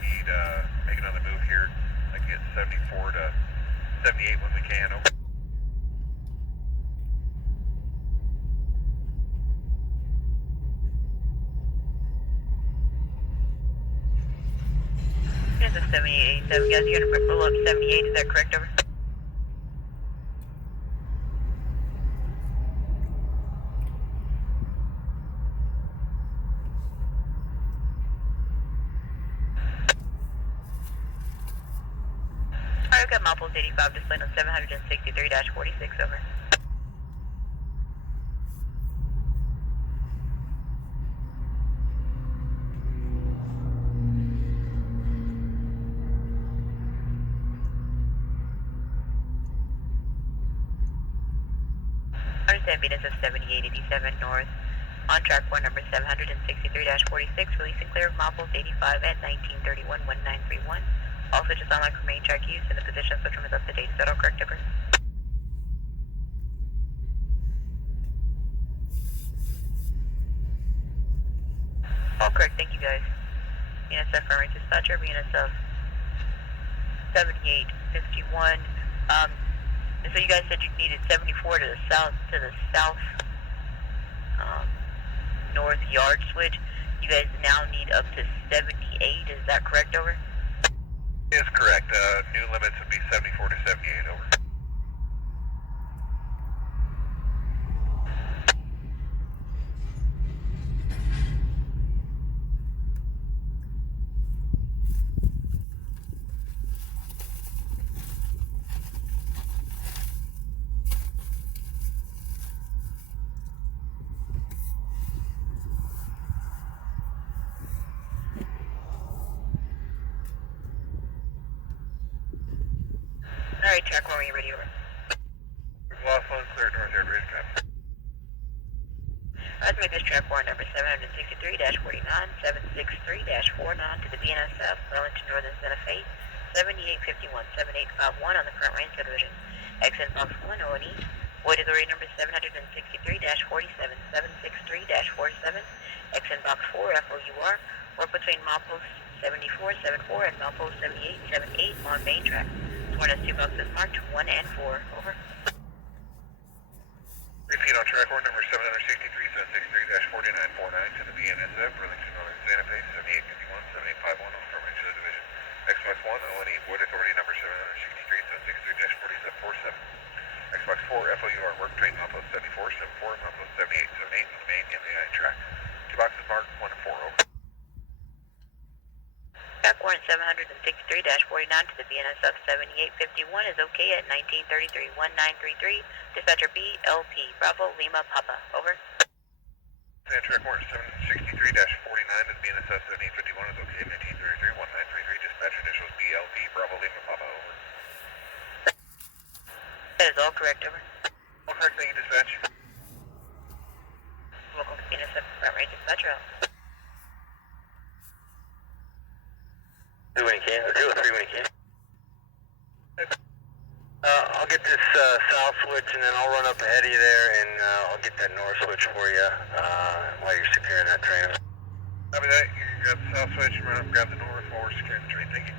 need make another move here. Like get 74 to 78 when we can. Over. This is 7887, guys. You're going to pull up 78, is that correct? Over. Alright, we've got Milepost 85 displaying on 763-46, over. Understand BNSF 7887 north, on track 4 number 763-46, release and clear of Milepost 85 at 1931-1931. Also just unlock for main track use, and the position spectrum is up to date. Is that all correct, over? All correct, thank you guys. BNSF Primary Dispatcher, BNSF 7851. So you guys said you needed 74 to the south north yard switch. You guys now need up to 78, is that correct, over? Is correct. New limits would be 74 to 78, over. Alright, track 1 when you're ready, over. Lost one, clear north yard, ready to come. Let's make this track 1 number 763-49, 763-49 to the BNSF, Burlington Northern Santa Fe, 7851, 7851 on the front range subdivision. Exit box 1, O&E. Void authority number 763-47, 763-47. Exit box 4, FOUR. Work between milepost 7474 and milepost 7878 on main track. One has 2 boxes marked, 1 and 4. Over. Repeat on track 1 number 763-763-4949 to the BNSF, Burlington Northern Santa Fe, 7851, 7851 on the front range of the division. Xbox 1, O&E, void authority number 763-763-47. Xbox 4, FOUR, work between milepost 7474 and milepost 7878 on the main MAI track. 2 boxes marked, 1 and 4. Over. Track 1 763-49 to the BNSF 7851 is okay at 1933-1933. Dispatcher BLP, Bravo Lima Papa. Over. Track 1 763-49 to the BNSF 7851 is okay at 1933-1933. Dispatcher initials BLP, Bravo Lima Papa. Over. That is all correct, over. All correct, thank you, dispatch. Welcome to BNSF Primary Dispatcher out. 2 when you can, or 2 or 3 when you can. I'll get this south switch and then I'll run up ahead of you there and I'll get that north switch for you while you're securing that train. Copy that. You grab the south switch, run up, grab the north while we're securing the train. Thank you.